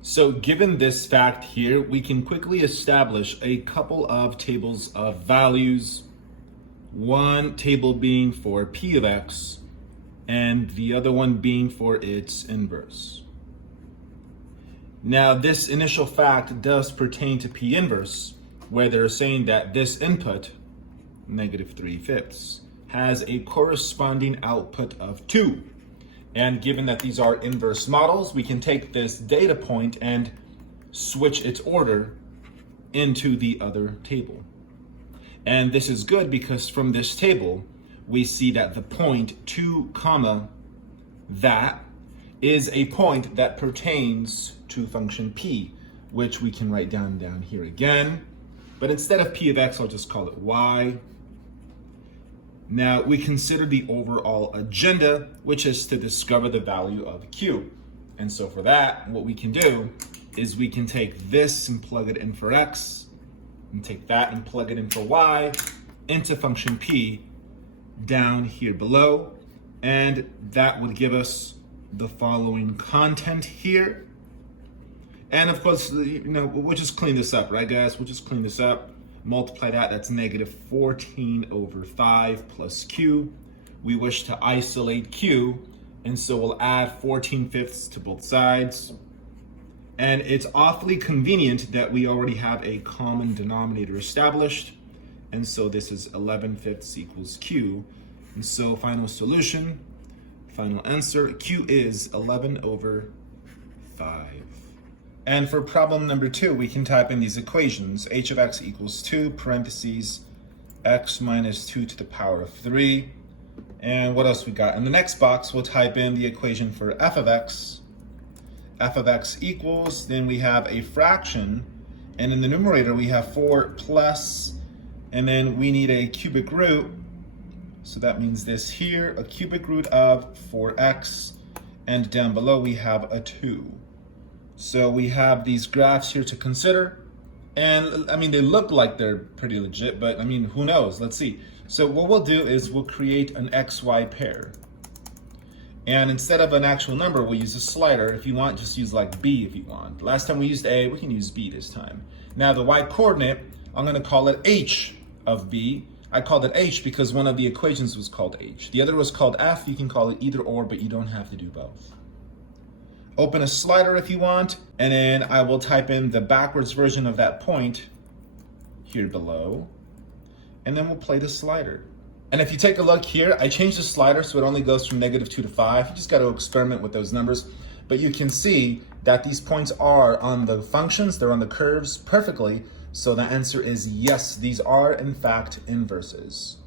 So given this fact here, we can quickly establish a couple of tables of values. One table being for p of x and the other one being for its inverse. Now this initial fact does pertain to p inverse, where they're saying that this input, -3/5, has a corresponding output of 2. And given that these are inverse models, we can take this data point and switch its order into the other table. And this is good because from this table, we see that the point 2, that is a point that pertains to function p, which we can write down here again. But instead of p of x, I'll just call it y. Now we consider the overall agenda, which is to discover the value of q. And so for that, what we can do is we can take this and plug it in for x, and take that and plug it in for y into function p down here below. And that would give us the following content here. And of course, we'll just clean this up, right guys? We'll just clean this up. Multiply that, that's -14/5 plus q. We wish to isolate q, and so we'll add 14/5 to both sides. And it's awfully convenient that we already have a common denominator established. And so this is 11/5 equals q. And so final solution, final answer, q is 11/5. And for problem number 2, we can type in these equations. H of x equals 2, parentheses, x minus 2 to the power of 3. And what else we got? In the next box, we'll type in the equation for f of x. F of x equals, then we have a fraction. And in the numerator, we have 4 plus, and then we need a cubic root. So that means this here, a cubic root of 4x. And down below, we have a 2. So we have these graphs here to consider. And I mean, they look like they're pretty legit, but I mean, who knows? Let's see. So what we'll do is we'll create an XY pair. And instead of an actual number, we'll use a slider. If you want, just use like B if you want. Last time we used A, we can use B this time. Now the Y coordinate, I'm gonna call it H of B. I called it H because one of the equations was called H. The other was called F. You can call it either or, but you don't have to do both. Open a slider if you want, and then I will type in the backwards version of that point here below, and then we'll play the slider. And if you take a look here, I changed the slider so it only goes from -2 to 5. You just got to experiment with those numbers, but you can see that these points are on the functions, they're on the curves perfectly, so the answer is yes, these are in fact inverses.